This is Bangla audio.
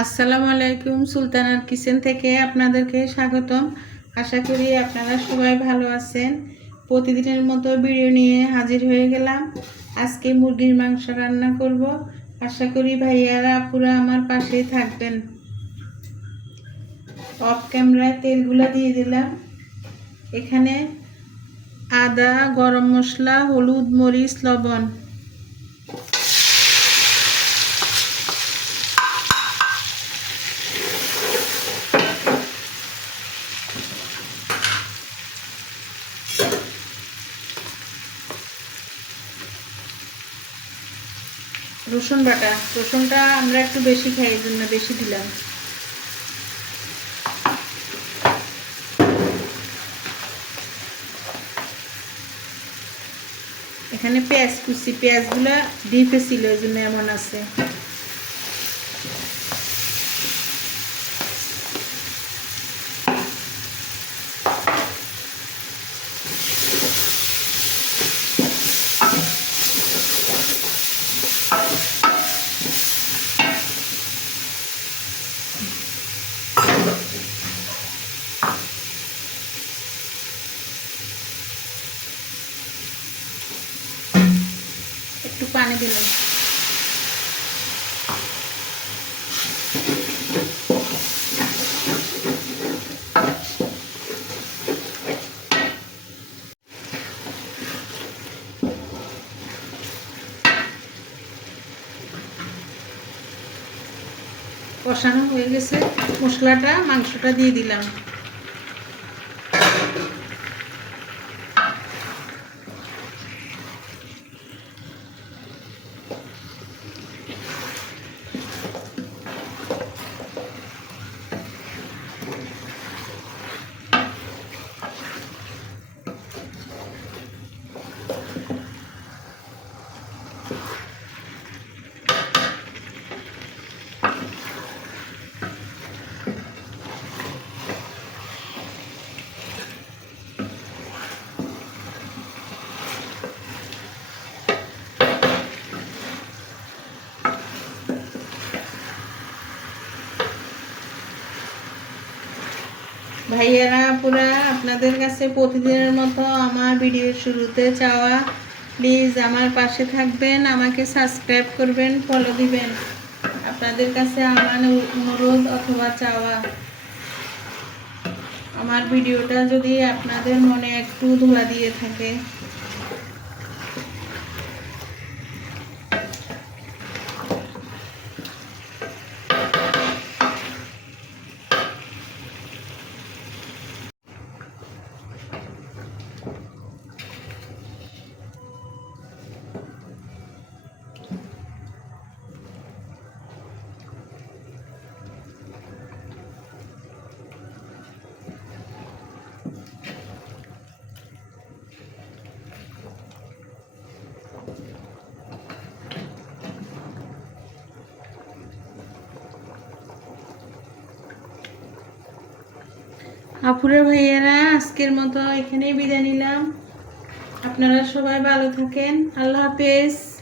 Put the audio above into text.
আসসালামু আলাইকুম। সুলতানার কিচেন থেকে আপনাদেরকে স্বাগতম। আশা করি আপনারা সবাই ভালো আছেন। প্রতিদিনের মতো ভিডিও নিয়ে হাজির হয়ে গেলাম। আজকে মুরগির মাংস রান্না করব। আশা করি ভাইয়ারা আপুরা আমার পাশেই থাকবেন। অফ ক্যামেরায় তেলগুলো দিয়ে দিলাম। এখানে আদা, গরম মশলা, হলুদ, মরিচ, লবণ। রসুন বাটা, রসুনটা আমরা একটু বেশি খাই, এই জন্য বেশি দিলাম। এখানে পেঁয়াজ কুচি, পেঁয়াজগুলা ডিপে ছিল, এই জন্য এমন আছে। একটু পানি দিলাম। কষানো হয়ে গেছে, মশলাটা মাংসটা দিয়ে দিলাম। ভাইয়ারা পুরা আপনাদের কাছে প্রতিদিনের মতো আমার ভিডিওর শুরুতে চাওয়া, প্লিজ আমার পাশে থাকবেন, আমাকে সাবস্ক্রাইব করবেন, ফলো দিবেন। আপনাদের কাছে আমার অনুরোধ অথবা চাওয়া, আমার ভিডিওটা যদি আপনাদের মনে একটু ধোঁয়া দিয়ে থাকে। আপুরা ভাইয়ারা, আজকের মতো এখানেই বিদায় নিলাম। আপনারা সবাই ভালো থাকেন। আল্লাহ হাফেজ।